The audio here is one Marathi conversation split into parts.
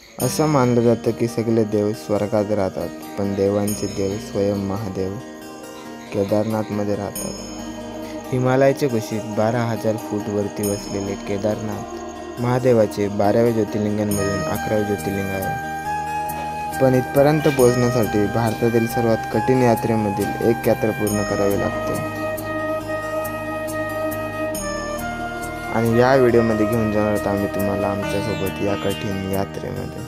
असं मानलं जातं की सगळे देव स्वर्गात राहतात, पण देवांचे देव स्वयं महादेव केदारनाथमध्ये राहतात. हिमालयाच्या कुशीत 12,000 फूट वरती वसलेले केदारनाथ महादेवाचे 12व्या ज्योतिर्लिंगांमधून 11वे ज्योतिर्लिंग आहे. पण इथपर्यंत पोहोचण्यासाठी भारतातील सर्वात कठीण यात्रेमधील एक यात्रा पूर्ण करावी लागते. आणि या व्हिडिओमध्ये घेऊन जाणार आहोत आम्ही तुम्हाला आमच्यासोबत या कठीण यात्रेमध्ये.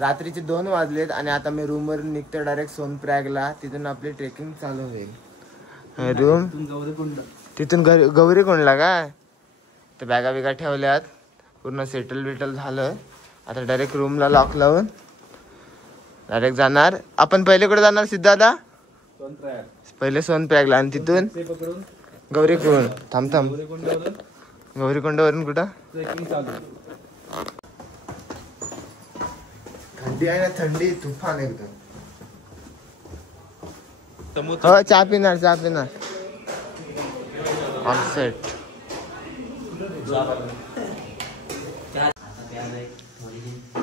रात्रीचे 2 वाजलेत आणि आता मी रूमवरून निघतो डायरेक्ट सोनप्रयागला. तिथून आपली ट्रेकिंग चालू होईल. रूम तिथून गौरीकुंडला काय तर बॅगा बिगा ठेवल्यात, पूर्ण सेटल झालं. आता डायरेक्ट रूमला लॉक लावून डायरेक्ट जाणार. आपण पहिले कुठे जाणार सिद्धार्थ? पहिले सोनप्रयागला आणि तिथून गौरीकुंड. थांब गौरीकुंडावरून कुठं? थंडी आहे ना, थंडी तुफान एकदम. हो चहा पिणार ऑफसेट.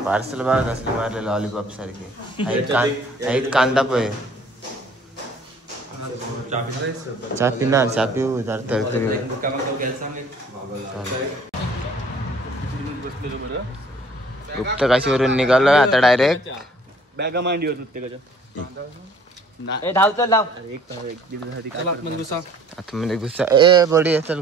पार्सल बघा कसले मारले लॉलीपॉप सारखे. कांदा पोहे. चहा पिणार, चहा पिऊ तरतरी. गुप्तकाशीवरून निघालो आता डायरेक्ट बॅगा मांडी होत होते आतमध्ये घुसा. ए बडी चल.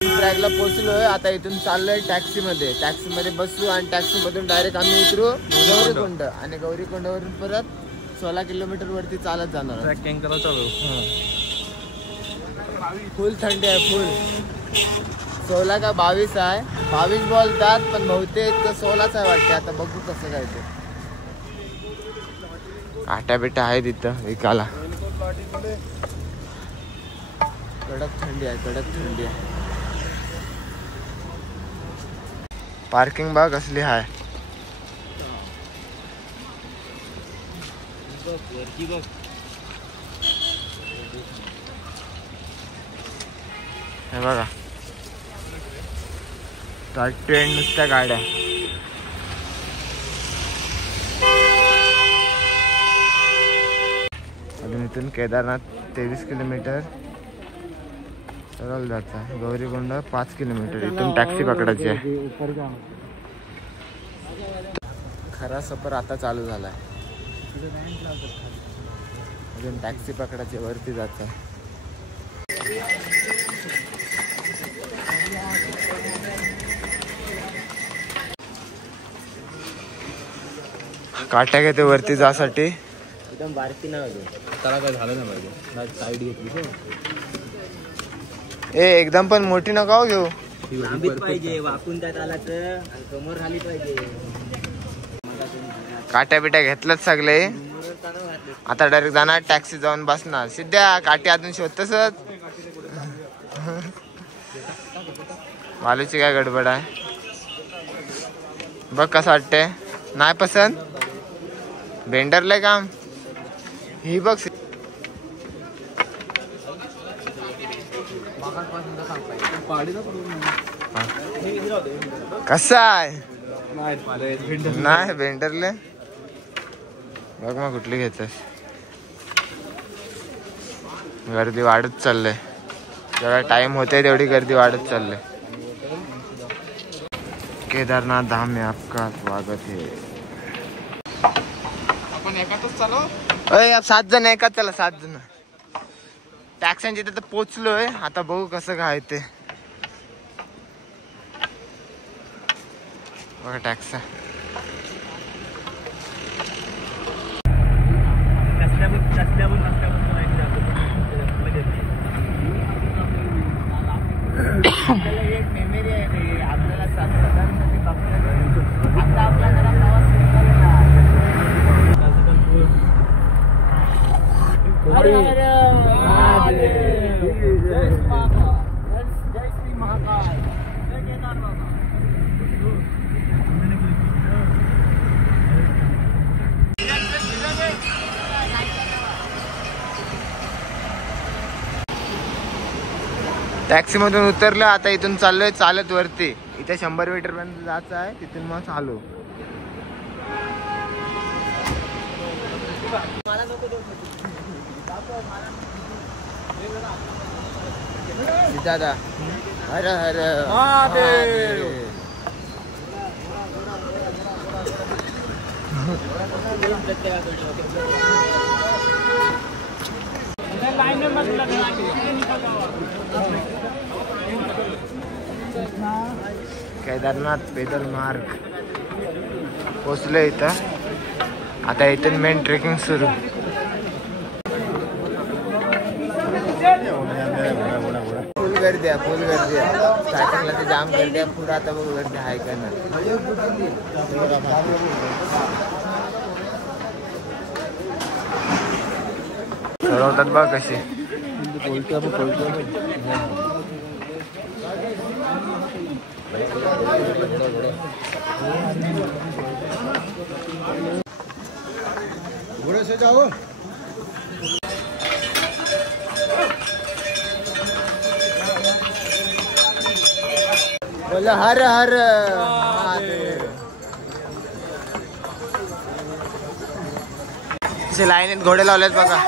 प्रयागला पोहोचलोय. आता इथून चाललोय टॅक्सीमध्ये बसलो आणि टॅक्सी मधून डायरेक्ट आम्ही उतरू गौरीकुंड आणि गौरीकुंडावरून परत 16 किलोमीटर वरती चालत जाणार. ट्रॅकिंग करायला चालू. फुल थंडी आहे, फुल. 16 का 22 आहे. 22 बोलतात पण बहुतेक 16च आहे वाटते. आता बघू कसं काय ते. आट्या बिट्या आहे तिथं विकायला. कडक थंडी आहे. पार्किंग बघ कसली आहे. हे बघा ट्रेन नुसत्या गाड्या. अजून इथून केदारनाथ 23 किलोमीटर सरळ जायचा. गौरीकुंड 5 किलोमीटर. इथून टॅक्सी पकडायची आहे. खरा सफर आता चालू झालाय. अजून टॅक्सी पकडायची, वरती जायचं. काट्या घेते वरती जासाठी. एकदम बारकी नाही त्याला काय झालं नाही पाहिजे. साईड घेतली एकदम पण मोठी नका घेऊ. पाहिजे वाकून त्यात आला तर समोर झाली पाहिजे. काट्या बिट्या घेतल्यात सगळे. आता डायरेक्ट जाणार, टॅक्सी जाऊन बसणार. सिद्ध्या काठी अजून शोधतस. वालूची काय गडबड आहे बघ. कसं वाटते? नाही पसंत? बेंडरले काम ही बघ. कसा आहे? नाही बेंडरले बघ. मग कुठली घेतस? गर्दी वाढत चाललंय. जेवढा टाइम होते तेवढी गर्दी वाढत चाललंय. केदारनाथ धाम में आपका स्वागत है. आपण एकातच चालू. अब 7 जण एकाच. चला 7 जण. टॅक्सीच्या तिथे पोचलोय. आता बघू कसं काय ते. बघा टॅक्सा. एक मेमरी आहे रे आपल्याला साताऱ्यासाठी बघण्यासाठी. आता आपला जरा प्रवास निघालेला. हर हर महादेव. जय श्री महाकाल. जय श्री महाकाल. जय केदार बाबा. टॅक्सी मधून उतरलं. आता इथून चाललोय चालत वरती. इथे 100 मीटर पर्यंत जायचं आहे. तिथून मग चालू. दादा हर हर महादेव. केदारनाथ पैदल मार्ग पोचले इथं. आता इथून मेन ट्रेकिंग सुरू. फुल गर्दी आहे, फुल गर्दी आहे. स्टार्टिंगला ते जाम गर्दी आहे. पुढे आता बघ गर्दी आहे का ना. ठरवतात बघ कसे. घोड़े से जाओ. बोला हर हर महादेव. असे लाईनीत घोडे लावलेत बघा.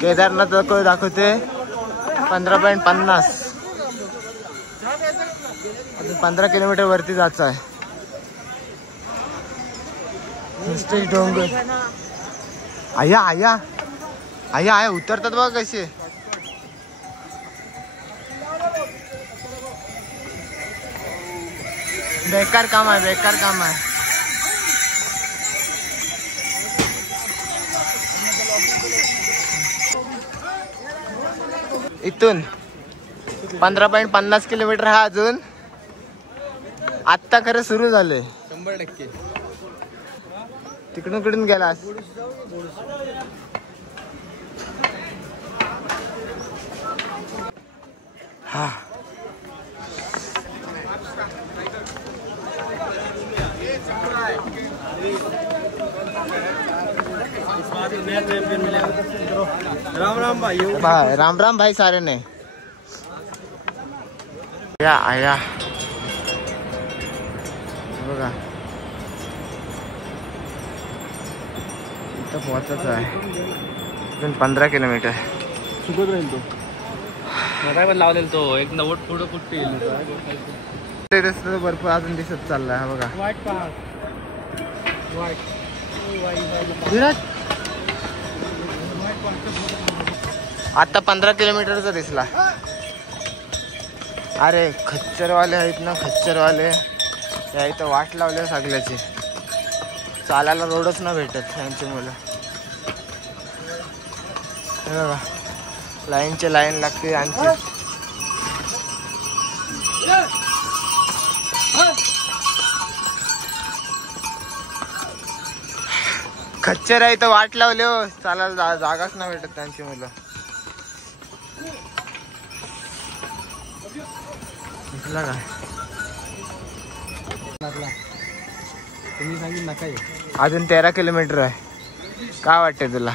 केदारनाथ दाखवते 15.50. 15 किलोमीटर वरती जायचं आहे. डोंगर. आया आया आया आया उतरतात बघा कसे. बेकार काम आहे, बेकार काम आहे. इथून 15.50 किलोमीटर हा अजून. आत्ता खरं सुरू झालंय. 100% तिकडून कुठून गेलास. हा राम राम भाई. राम राम भाई सारे ने. या आया बघा इथं पोहोचायचं आहे. इथून 15 किलोमीटर. सुकत राहील तो. काय लावलेला तो एक 90 पुढं कुठे बर्फ अजून दिसत चाललाय. हा बघा वाईट पहाड. आता 15 किलोमीटरचा दिसला. अरे खच्चरवाले आहेत ना, खच्चरवाले. त्या इथं वाट लावले सगळ्याची. चालायला रोडच ना भेटत यांची मुलं. हे बघा लाईनचे लाईन लागते यांची. खच्चर आहे तर वाट लावले हो. चालायला जागाच ना भेटत त्यांची मुलं. काय तुम्ही सांगितलं काय अजून 13 किलोमीटर आहे. काय वाटतंय तुला.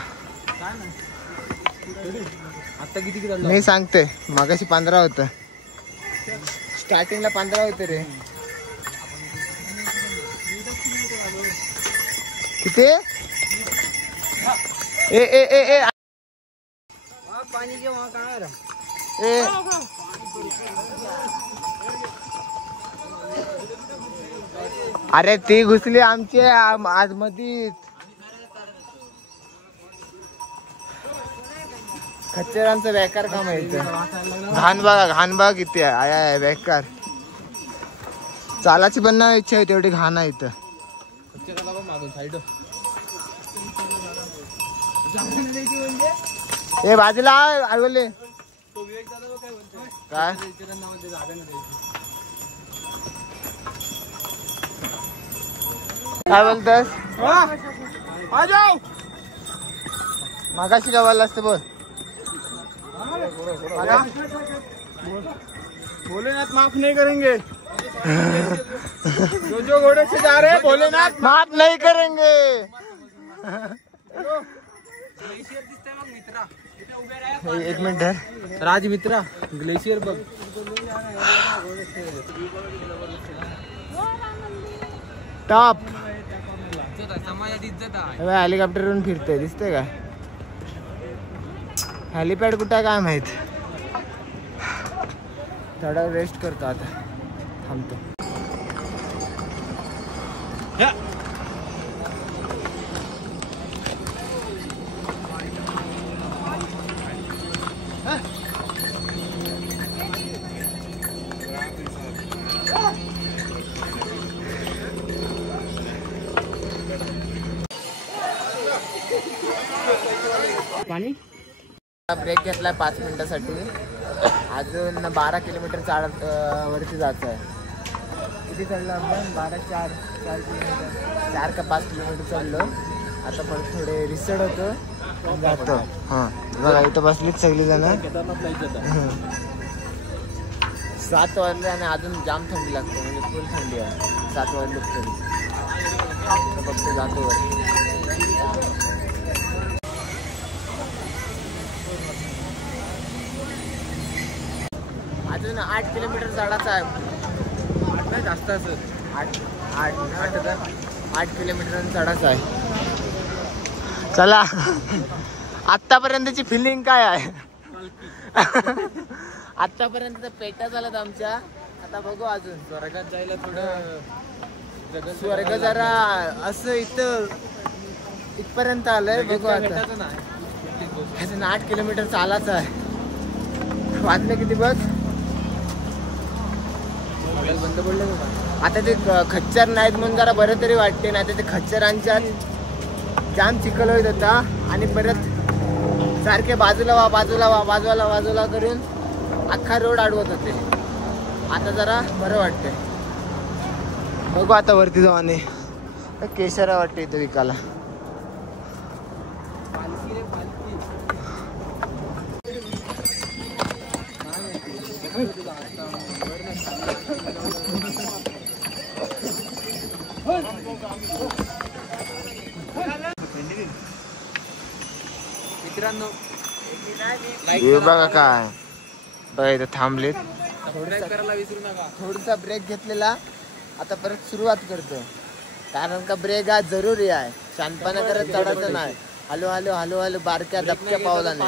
आता किती मी सांगते. मागाशी 15 होतं. स्टार्टिंगला 15 होतं रे. किती ए ए ए ए पाणी के वहां कहां रहा. अरे ती घुसली आमची आज मधीच. खच्चरांचं बेकार काम आहे इथं. घाण बघा किती आहे. आय बेकार. चालाची पण नाही इच्छा आहे तेवढी घाण आहे इथं. ए बाजूला आले काय काय बोलतस? मागाशी काय बोलला असते बोल. भोलेनाथ माफ नहीं करेंगे. जो घोड़े से जा रहे हैं भोलेनाथ माफ नहीं करेंगे. एक मिनिट राज मित्रा ग्लेशियर बघ. टॉप हेलिकॉप्टरवरून फिरतोय दिसतंय का? हेलिपॅड कुठं आहे काय माहित. थोडा रेस्ट करतो आता थांबतो. पाणी ब्रेक घेतलाय 5 मिनिटासाठी. अजून 12 किलोमीटर वरती जायचं आहे. किती चढलं आपण? 4 किलोमीटर 4 का 5 किलोमीटर चढलो. आता परत थोडे रिसड होतो जातो. हां बघा इथं बसलीच सगळी जण. 7 वाजले आणि अजून जाम थंडी लागते म्हणजे फुल थंडी आहे. 7 वाजले तरी फक्त जातो वर. अजून 8 किलोमीटर चढायचा आहे. 8 नाही जास्त असेल. 8 किलोमीटर चढायचं आहे. चला आतापर्यंतची फिलिंग काय आहे? आतापर्यंत पेटा झाल्यात आमच्या. आता बघू अजून स्वर्गात जायला थोडं स्वर्ग जरा असं इथं इथपर्यंत आलंय. बघू आता. अजून 8 किलोमीटर चालायचं आहे. वाजले किती बघ? बंद पडलं. आता ते खच्चर नाहीत म्हणून जरा बरं तरी वाटते. नाही तर ते खच्चरांच्या जाम चिखल होत होता आणि परत सारखे बाजूला करून अख्खा रोड अडवत होते. आता जरा बरं वाटते. बघू आता वरती जाऊ. आणि केशरा वाटते इथं विकायला. मित्रांनो बघा काय बघा इथं थांबलेत. करायला विसरू नका. थोडासा ब्रेक घेतलेला. आता परत सुरुवात करतो कारण का ब्रेक आज जरुरी आहे. शांतपणा करत चढायचं नाही. हॅलो बारक्या दबक्या पावलाने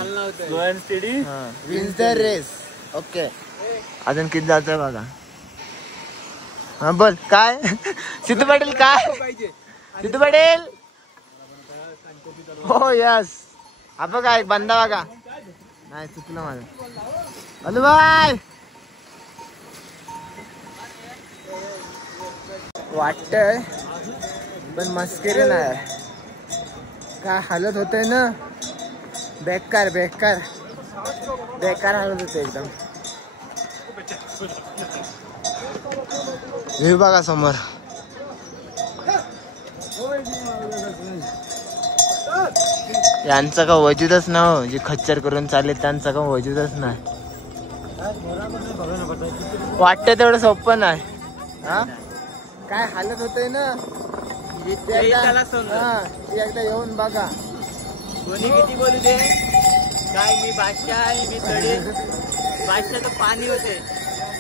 विन्स द रेस. ओके अजून किती जायचं बघा. हा बोल काय सिद्धू पाटील काय? सिद्धू पाटील हो यस. हा बघा एक बंदा बघा. नाही चुकलं माझं. हॅलो बाय वाटतंय पण मस्करी नाही. काय हालत होतंय ना. बेकार हालत होते एकदम. हे बघा समोर. यांचं का वजूदच ना हो. जे खच्चर करून चालले त्यांचं का वजूदच नाही. वाटतं तेवढं सोपं नाही. हा काय हालत होतंय ना. एकदा येऊन बघा. कोणी किती बोलू दे काय मी बादशाह आहे. मी तडे बादशाहचं पाणी होते.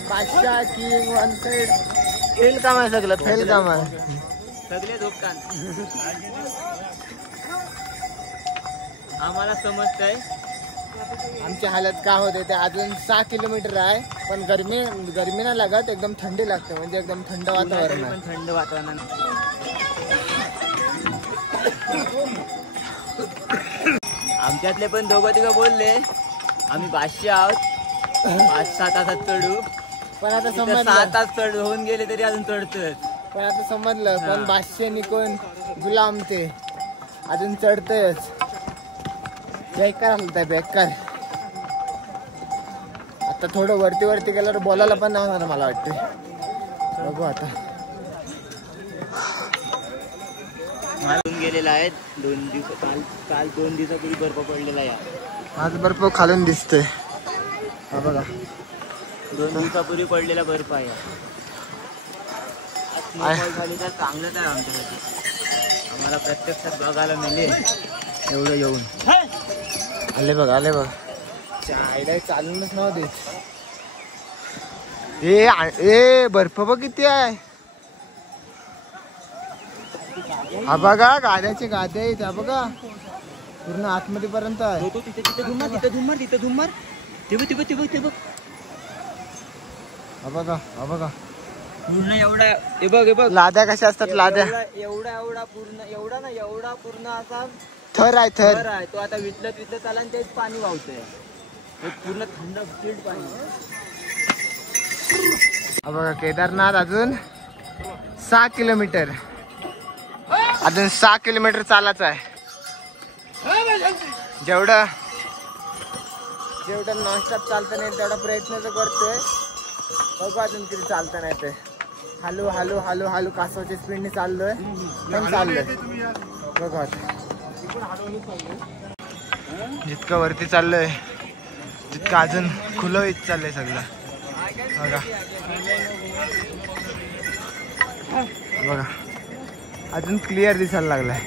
बादशाह किंग वन साइड फेल काम आहे सगळं. फेल काम आहे सगळे दुकान. आम्हाला समजतंय आमची हालत काय होते ते. अजून 6 किलोमीटर आहे पण गरमी नाही लागत. एकदम थंडी लागते म्हणजे एकदम थंड वातावरण आहे. थंड वातावरण. आमच्यातले पण 2-3 बोलले आम्ही 500 आहोत. 5-6 तासात चढू. पण आता इथं समजलं 6 तास चढ होऊन गेले तरी अजून चढतोय. पण आता समजलं पण 500 नि कोण गुलाम ते अजून चढतयच. बेकार होत आहे बेकार. आता थोडं वरती गेल्यावर बोलायला पण नाही होणार मला वाटते. बघू आता. होऊन गेलेला आहे 2 दिवस. काल 2 दिवसापूर्वी बर्फ पडलेला आहे. आज बर्फ खालून दिसतोय. हा बघा 2 दिवसापूर्वी पडलेला बर्फ आहे. स्नोफॉल झाली तर चांगलंच आहे आमच्यासाठी. आम्हाला प्रत्यक्षात बघायला मिळेल एवढं येऊन. आले बघ चायला चालूनच नव्हते. ए बर्फ बघ किती आहे. हा बघा गाड्याचे गाद्या आहेत. हा बघा पूर्ण आतमध्ये पर्यंत आहे. तिथे धुमार ते बघ. हा बघा पूर्ण एवढा हे बघ लाद्या कशा असतात लाद्या. एवढा पूर्ण असा थर आहे. तो आता विचलत आला आणि तेच पाणी वाहतोय. पूर्ण थंड चिल्ड पाणी. हा बघा केदारनाथ अजून 6 किलोमीटर. अजून 6 किलोमीटर चालायचं आहे. जेवढं नॉनस्टॉप चालता नाही तेवढा प्रयत्न तर करतोय. बघू अजून किती चालता नाही ते. हळू कासवाच्या स्पीडने चाललोय. बघू आता जितकं वरती चाललोय तितकं अजून खुलं होत चाललंय सगळं. बघा अजून क्लिअर दिसायला लागलाय.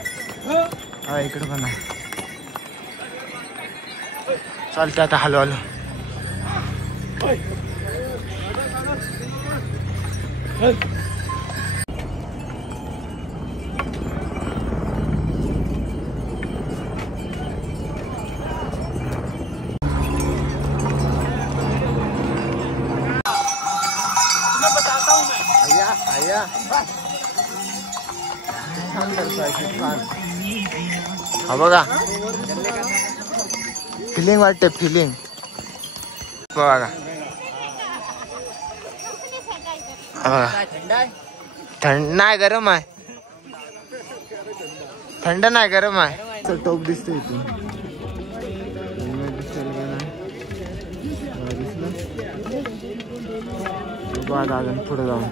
हा इकडे पण आहे. चालतं आता हळू. हा बघा फिलिंग वाटते. बघा थंड नाही गरम आहे. थंड नाही गरम आहे. टोप दिसतो इथून. अजून पुढे जाऊन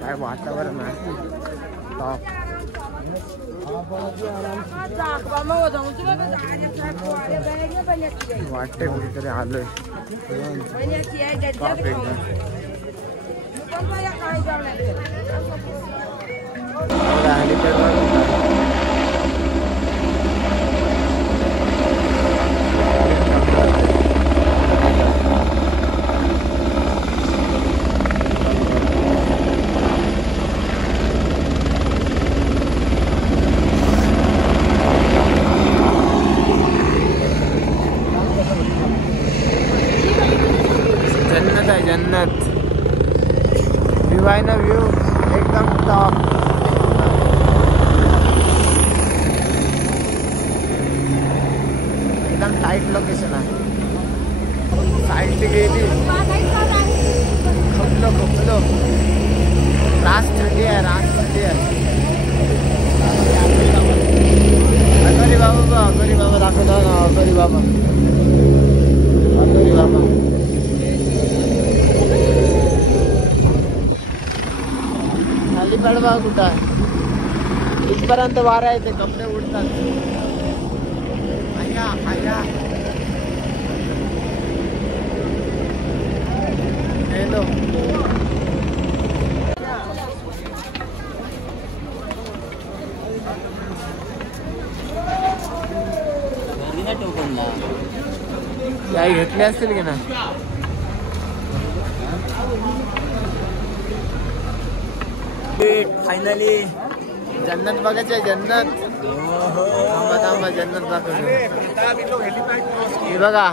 काय वातावरण आहे. वाटते कुठेतरी आलोय. जन्नत व्ह्यू आहे ना. व्ह्यू एकदम टॉप. एकदम टाईट लोकेशन आहे. साईडची गेली खपलो रास थंडी आहे. अगरी बाबा दाखवतो ना. अगरी बाबा खाली पडवा कुठं आहे. इथपर्यंत वारा येते. कपडे उडतात. आया हॅलो काही घेतले असतील की ना. फायनली जन्नत बघायचं. जन्नत थांबा जन्नत दाखवतो. हे बघा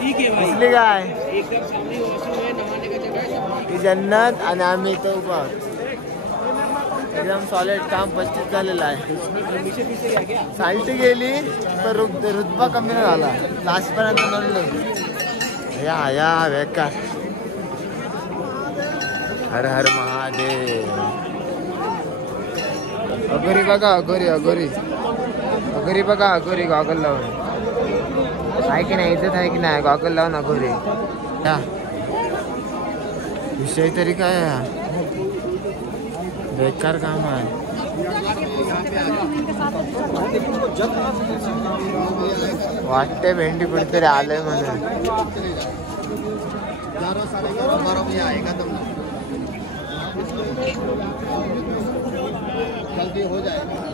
दिसली काय. ही जन्नत आणि आम्ही इथं उभा आहोत. एकदम सॉलिड काम 35 झालेलं आहे. साल्टी गेली पण रुतबा कमी नाही झाला. लास्टपर्यंत म्हणलो या बेकार. हर हर महादेव. अगोरी बघा अगोरी बघा अगोरी गॉगल लावून आहे की नाही इज्जत आहे की नाही. गॉगल लावून अगोरी या विषय तरी काय बेकार काम आहे. वाटते भेंडी कुठेतरी आलंय म्हणून.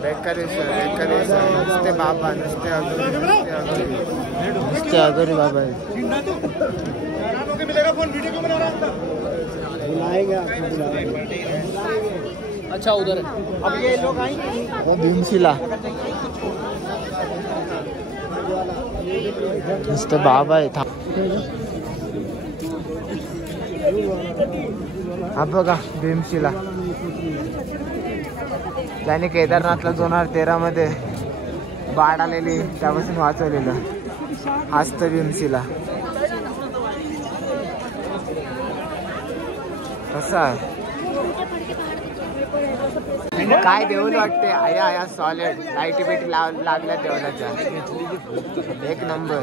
बेकार नुसते बाबा नुसते अगोरी बाबा. अच्छा उधर है. अब ये लोग आएंगे वो भीमशिला नुसते बाबा आहे. हा बघा भीमशिला त्याने केदारनाथला 2013 मध्ये बाढ आलेली त्यापासून वाचवलेलं. हाच तर भीमशिला कसा आहे काय देऊल वाटते. आया सॉलिड लाईटी बिटी लागल्या देवलाच्या एक नंबर.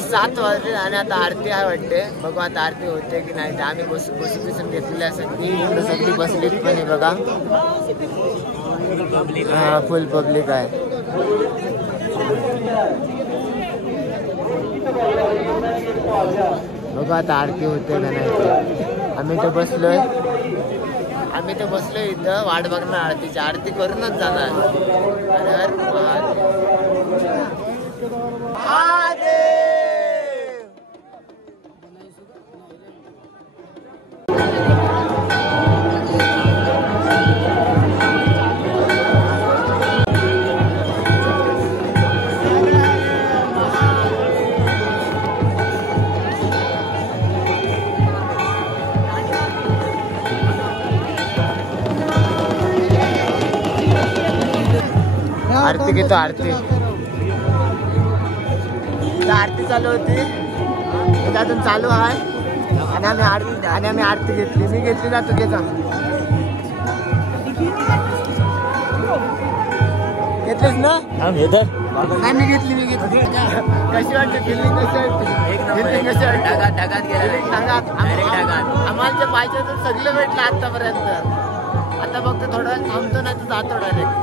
7 वाजले आणि आता आरती आहे वाटते. बघू आता आरती होते की नाही. आम्ही बसून घेतलेली आहे सगळी बसलीत पण बघा. हा फुल पब्लिक आहे. बघू आता आरती होते का नाही. आम्ही तर बसलोय इथं वाट बघणार आरतीची. आरती करूनच जाणार. आरती घेतो. आरती चालू होती त्यातून चालू आहे आणि आम्ही आरती घेतली. मी घेतली ना तू घेता घेतलीस ना. नाही मी घेतली कशी वाटते फिलिंग कशी वाटते. आम्हाला जे पाहिजे तर सगळं भेटलं आतापर्यंत. आता फक्त थोडा वेळ थांबतो नाही तर जातो डायरेक्ट.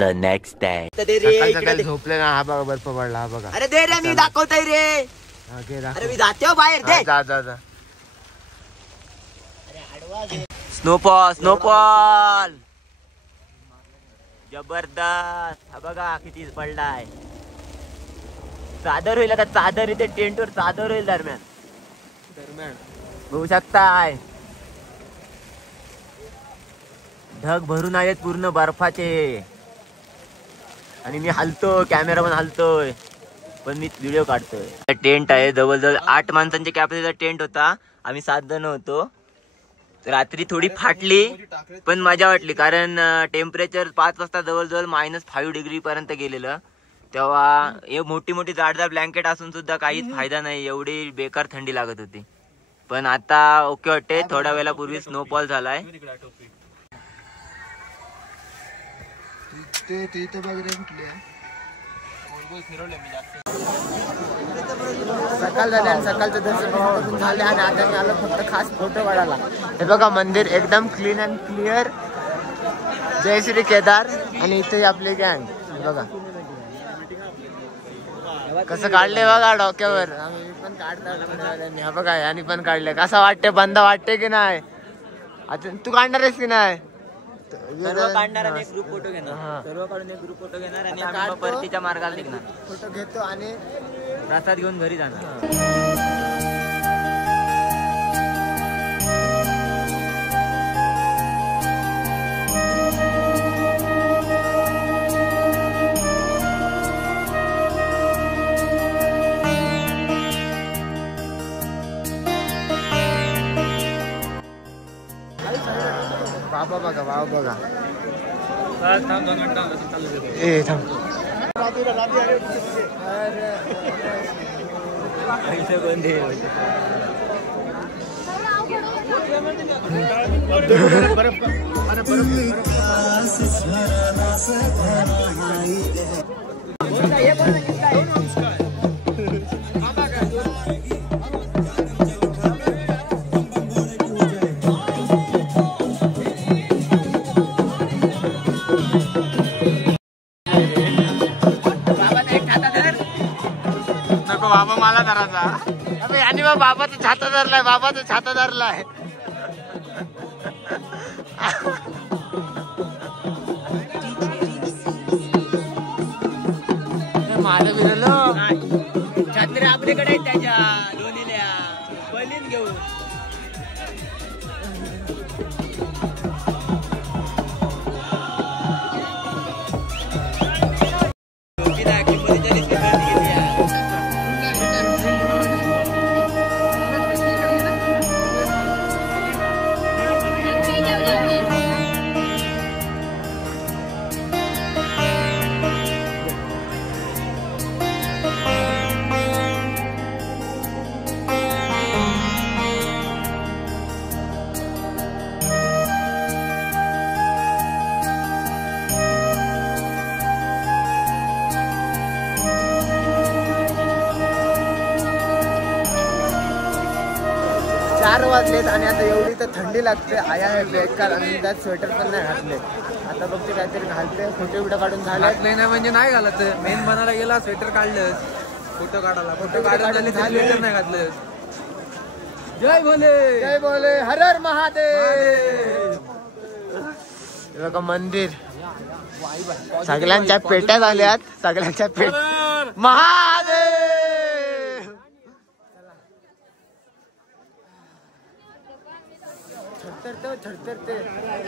The next day. सकाळी झोपले ना. हा बघा बर्फ पडला. हा बघा. अरे दे रे मी दाखवतोय रे. अरे मी जाते हो बाहेर. दे जा स्नोफॉल जबरदस्त. हा बघा किती पडलाय. चादर होईल आता. चादर इथे टेंटवर चादर होईल दरम्यान बघू शकताय. ढग भरून आहेत पूर्ण बर्फाचे. आणि मी हलतो कॅमेरा पण हलतोय पण मी व्हिडिओ काढतोय. टेंट आहे जवळजवळ 8 माणसांच्या कॅपॅसिटीचा टेंट होता. आम्ही 7 जण होतो. रात्री थोडी फाटली पण मजा वाटली कारण टेम्परेचर 5 वाजता जवळजवळ -5 डिग्री पर्यंत गेलेलं. तेव्हा हे मोठी जाडदार ब्लँकेट असून सुद्धा काहीच फायदा नाही. एवढी बेकार थंडी लागत होती. पण आता ओके वाटते. थोड्या वेळापूर्वी स्नोफॉल झालाय. सकाळ झाले आणि सकाळचं दर्शन झाले आणि आता मी आलो फक्त खास फोटो काढायला. हे बघा मंदिर एकदम क्लीन अँड क्लिअर. जय श्री केदार. आणि इथे आपली गँग बघा कसं काढले बघा डोक्यावर. आम्ही पण काढता. हा बघा यांनी पण काढले. कसं वाटते. बंद वाटते की नाही. आता तू काढणार आहेस की नाही. सर्व काढणार आणि एक ग्रुप फोटो घेणार. सर्व काढून एक ग्रुप फोटो घेणार आणि आम्ही परतीच्या मार्गाला निघणार. फोटो घेतो आणि प्रसाद घेऊन घरी जाणार. बाबा बघा बाबा बघा. ए थांब. बाबा मला धराचा. आणि मग बाबाचा छाता धरलाय. बाबाचा छाता धरलाय. माझं विरलो छत्री आपल्याकडे त्याच्या दोन्हील्या बलीन घेऊन. चार वाजलेत आणि आता एवढी तर थंडी लागते. आया आहे बेकार आणि त्यात स्वेटर पण नाही घातले. आता बघते काहीतरी घालते. फोटो बिटो काढून झाले नाही म्हणजे नाही घालत. मेन बनायला गेला स्वेटर काढलं. फोटो काढायला फोटो काढून स्वेटर नाही घातलं. जय भोले जय भोले हर हर महादेव. बघा मंदिर. सगळ्यांच्या पेट्या झाल्यात. सगळ्यांच्या पेट महादेव. छडतरते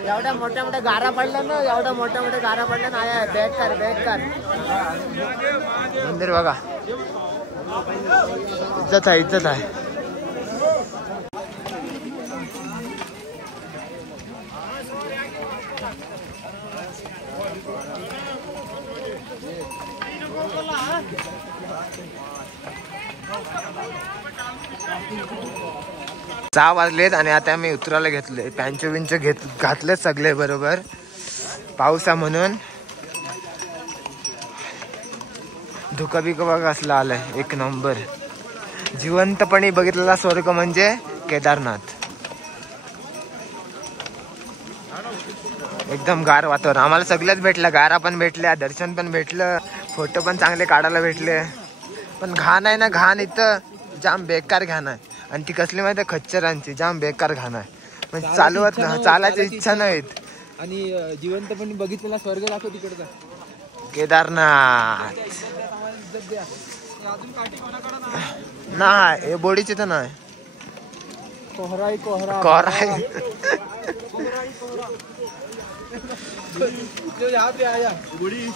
एवढ्या मोठ्या मोठ्या गारा पडल्या ना. एवढ्या मोठ्या मोठ्या गारा पडल्या ना. आया बेकार बेकार. मंदिर बघा. इज्जत आहे इज्जत आहे. सहा वाजलेत आणि आता मी उतरायला घेतले. पॅन्चो बिंचो घातले सगळे बरोबर. पाऊस आहे म्हणून. धुका बिका बघा असला आलाय. एक नंबर. जिवंतपणे बघितलेला स्वर्ग म्हणजे केदारनाथ. एकदम गार वातावरण. आम्हाला सगळ्याच भेटलं. गारा पण भेटल्या, दर्शन पण भेटलं, फोटो पण चांगले काढायला भेटले. पण घाण आहे ना. घाण इथं जाम बेकार घाण आहे. आणि ती कसली माहिती आहे खच्चरांची. जाम बेकार घाण आहे. म्हणजे चालवत ना चालायची इच्छा नाहीत. आणि जिवंतपणे बघितलेला स्वर्ग दाखव तिकडचा केदारनाथ. नाही हे बोडीची तर नाही. कोहराई कोहरा कोहराई. यहाँ पे आया बुढ़ी.